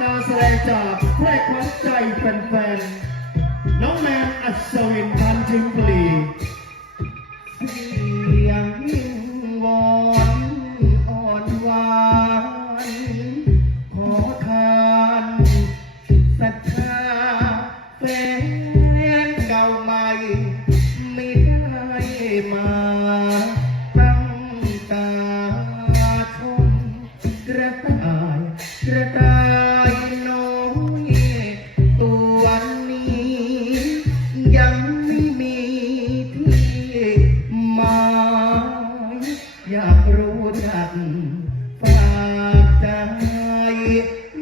กาแสดงจากแพร่ขวัญใจแฟนๆ น้องแมนอัศวินพันธิมปลีเสียงวิงวอนอ่อนหวาน ขอทานศรัทธาแฟนเก่าใหม่ ไม่ได้มาตั้งตาชมกระต่ายกระต่าย อยากรู้จักฝากใจ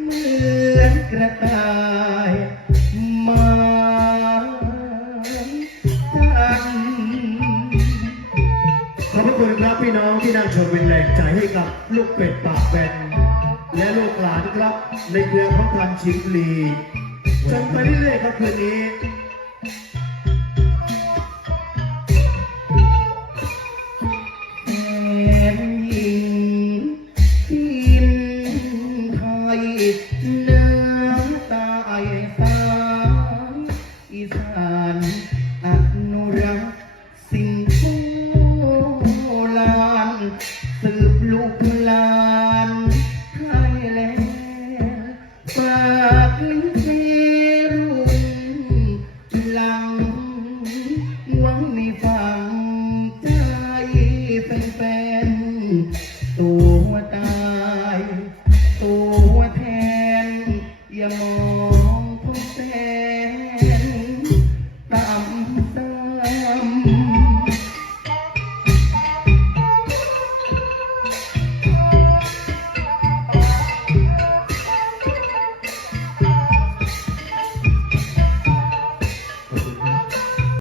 เหมือนกระต่ายมาจันขอบพระคุณครับพี่น้องที่นั่งชมเป็นแรงใจให้กับลูกเป็ดปากแบนและลูกหลานครับในเมืองของพันชิงปลีชมไปเรื่อยๆครับคืนนี้ เนื้อตาไอ้สอีสานอนุรักสิ่งโบราณสืบลูกลานไทยแลนด์ฝากลิ้ทรุ่หลังหวังในฝังใจเป็น ของทุกแส